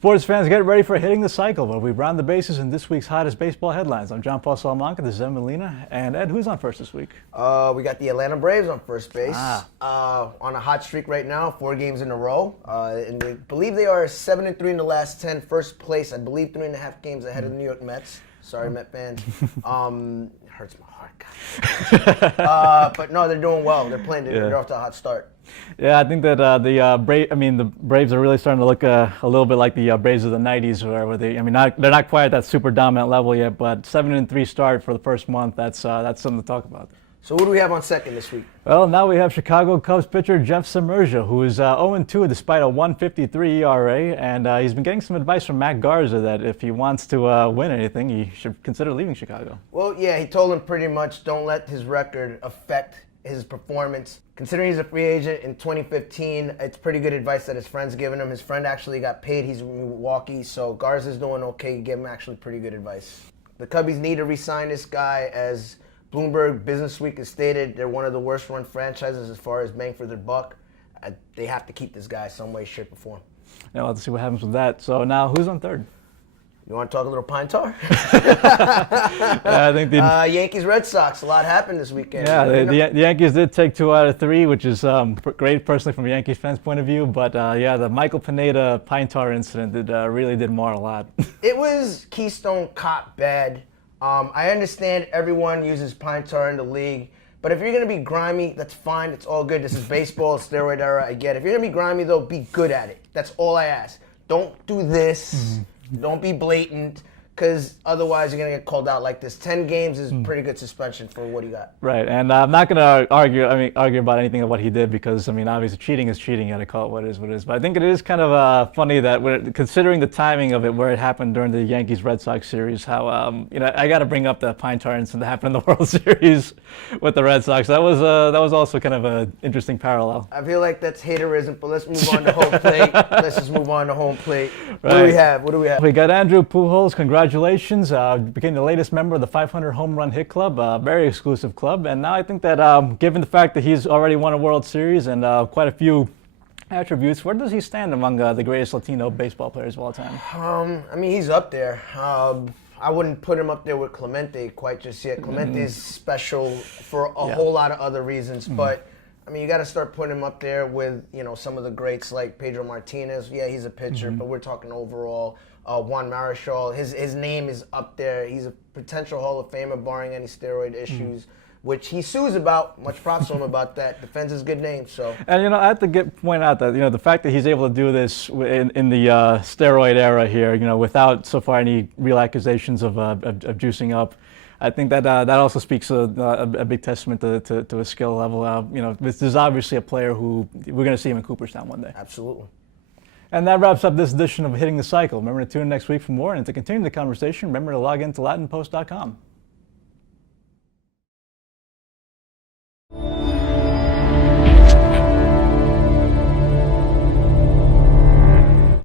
Sports fans, get ready for Hitting the Cycle, where we round the bases in this week's hottest baseball headlines. I'm John Paul Salamanca, this is Ed Molina, and Ed, who's on first this week? We got the Atlanta Braves on first base, on a hot streak right now, 4 games in a row, and I believe they are 7-3 in the last 10, first place, I believe 3.5 games ahead of the New York Mets. Sorry, Met fans. It hurts my heart, God. But no, they're doing well. They're playing. They're off to a hot start. Yeah, I think that the Braves are really starting to look a little bit like the Braves of the '90s, where they're not quite at that super dominant level yet, but 7-3 start for the first month. That's something to talk about. So who do we have on second this week? Well, now we have Chicago Cubs pitcher Jeff Samardzija, who is 0-2 despite a 1.53 ERA, and he's been getting some advice from Matt Garza that if he wants to win anything, he should consider leaving Chicago. Well, yeah, he told him pretty much don't let his record affect his performance. Considering he's a free agent in 2015, it's pretty good advice that his friend's giving him. His friend actually got paid. He's in Milwaukee, so Garza's doing okay. He gave him actually pretty good advice. The Cubbies need to re-sign this guy. As Bloomberg Businessweek has stated, they're one of the worst run franchises as far as bang for their buck. They have to keep this guy some way, shape, or form. Yeah, we'll have to see what happens with that. So now, who's on third? You want to talk a little pine tar? I think the Yankees Red Sox. A lot happened this weekend. Yeah, the Yankees did take 2 out of 3, which is great personally from a Yankees fan's point of view. But yeah, the Michael Pineda pine tar incident really did mar a lot. It was Keystone Cop bad. I understand everyone uses pine tar in the league, but if you're going to be grimy, that's fine. It's all good. This is baseball, steroid era. I get it. If you're going to be grimy, though, be good at it. That's all I ask. Don't do this. Mm-hmm. Don't be blatant, because otherwise you're going to get called out like this. 10 games is pretty good suspension for what he got. Right, and I'm not going to argue about anything of what he did, because, obviously cheating is cheating. You got to call it what it is. But I think it is kind of funny that considering the timing of it, where it happened during the Yankees-Red Sox series, how, I got to bring up the pine tar incident that happened in the World Series with the Red Sox. That was also kind of an interesting parallel. I feel like that's haterism, but let's move on to home plate. Let's just move on to home plate. Right. What do we have? We got Andrew Pujols. Congratulations. Became the latest member of the 500 Home Run Hit Club, a very exclusive club. And now I think that given the fact that he's already won a World Series and quite a few attributes, where does he stand among the greatest Latino baseball players of all time? He's up there. I wouldn't put him up there with Clemente quite just yet. Clemente's special for a whole lot of other reasons, but you got to start putting him up there with, some of the greats like Pedro Martinez. Yeah, he's a pitcher, but we're talking overall. Juan Marichal, his name is up there. He's a potential Hall of Famer, barring any steroid issues, which he sues about. Much props to him about that. Defends his good name. So. And I have to point out that the fact that he's able to do this in the steroid era here, without so far any real accusations of juicing up. I think that also speaks a big testament to his skill level. This is obviously a player who we're going to see him in Cooperstown one day. Absolutely. And that wraps up this edition of Hitting the Cycle. Remember to tune in next week for more, and to continue the conversation, remember to log in to LatinPost.com.